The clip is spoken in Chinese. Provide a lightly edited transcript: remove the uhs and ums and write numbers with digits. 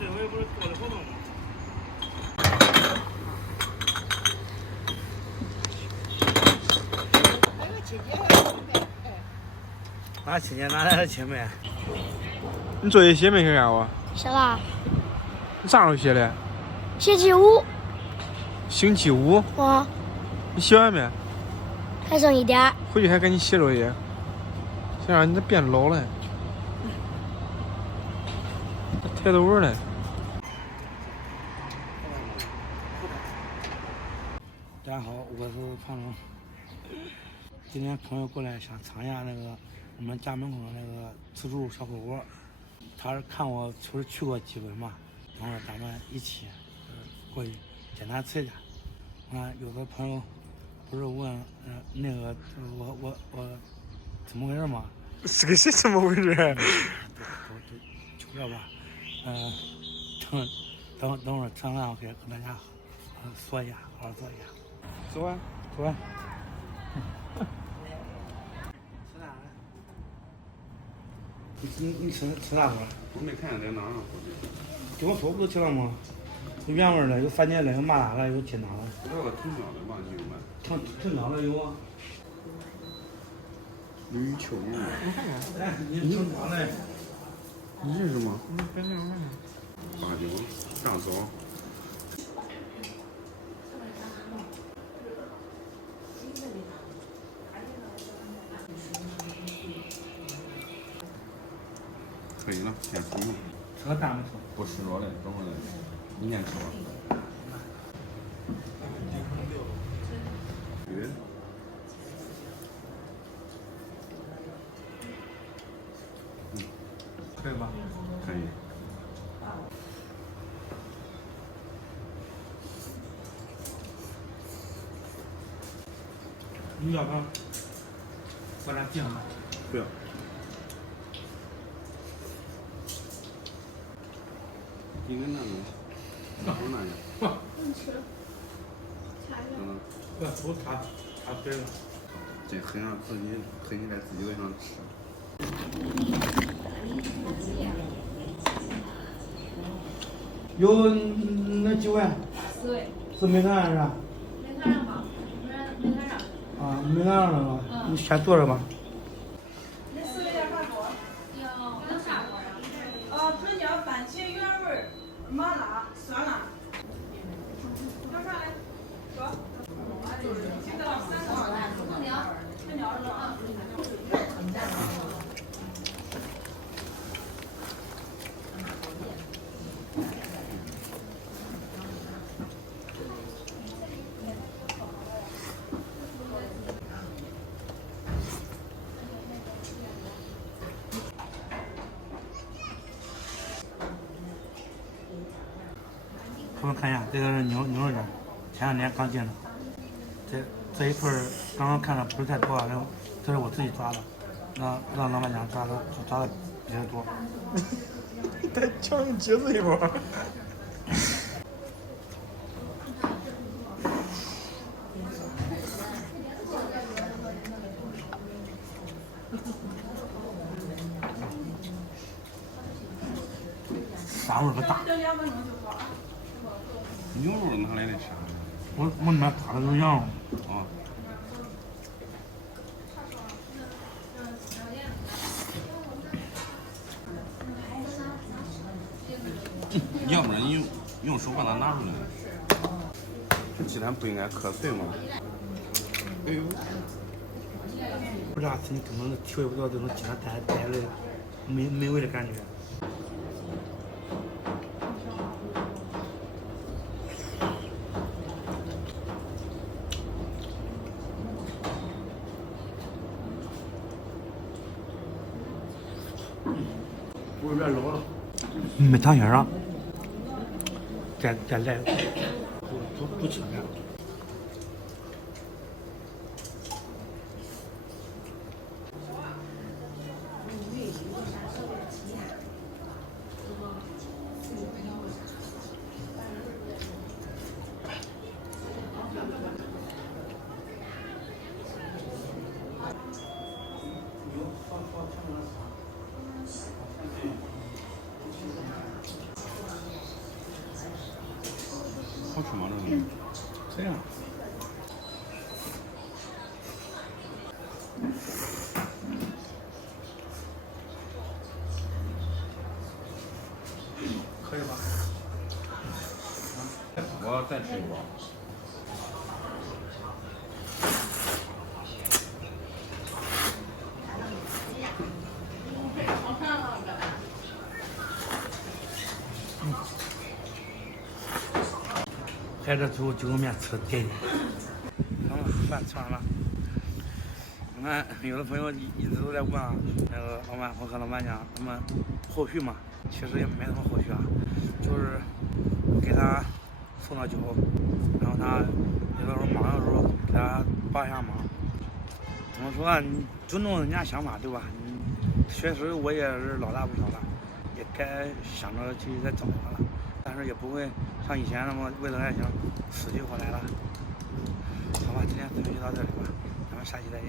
这回不是做的活动吗？俺亲戚哪来的亲妹？你作业写没写啊？写了。你啥时候写的？星期五。星期五？啊。你写完没？还剩一点。回去还赶紧写作业，想让你这变老了。抬头纹嘞。大家好，我是庞龙。今天朋友过来想尝一下那个我们家门口的那个自助小火锅，他是看我去过几回嘛，然后咱们一起过去简单吃一下。有的朋友不是问那个我怎么回事吗？是个谁怎么回事？就这吧，等会儿吃完饭我给大家说一下，好好说一下。走啊，走啊。你吃啥不？我没看见在哪儿。跟我说不都行了吗？有原味的，有番茄的，有麻辣的，有清汤的。这个藤椒的吧，你有没？藤椒的有啊。鱼球鱼。来，你藤椒的。你是什么？八九上手。可以了，先吃嘛。吃个蛋没吃？不吃着嘞，等会儿明天吃吧。鱼。可以吧？可以。你要不要喝点酱吗？不要。应该那种，不那样。吃。不插嘴了。这很想自己啃起来，自己都想吃。有那几位？4位。是没看上是吧？没看上吧？没看上。啊，没看上了吗？你先坐着吧。那4位点啥锅？要啥锅？春椒、番茄、原味、麻辣、酸辣。要啥嘞？说。几个？3个。春椒。春椒是吧？我们看一下，这个是牛肉卷，前2天刚进的。这一份刚刚看着不是太多，然后这是我自己抓的，让老板娘抓的比较多。再抢你橘子一波。啥味儿可大？牛肉哪来的啥？我里面打的是羊肉。啊。要不然你用手把它拿出来。这鸡蛋不应该磕碎吗？哎呦！不知道你可能体会不到这种鸡蛋带来的美味的感觉。不是有点老了，没糖馅上，再来不清点。好吃吗？这个？这样。可以吧？我要再吃一包。还是最后鸡肉面吃的甜一点。行了，饭吃完了。俺有的朋友一直都在问啊，那个老板，我和老板讲，他们后续嘛，其实也没什么后续啊，就是给他送到酒，然后他有的时候忙的时候给他帮一下忙。怎么说啊？你尊重人家想法，对吧？确实我也是老大不小了，也该想着去再找一个了，但是也不会像以前那么为了爱情死去活来了。好吧，今天分享就到这里吧，咱们下期再见。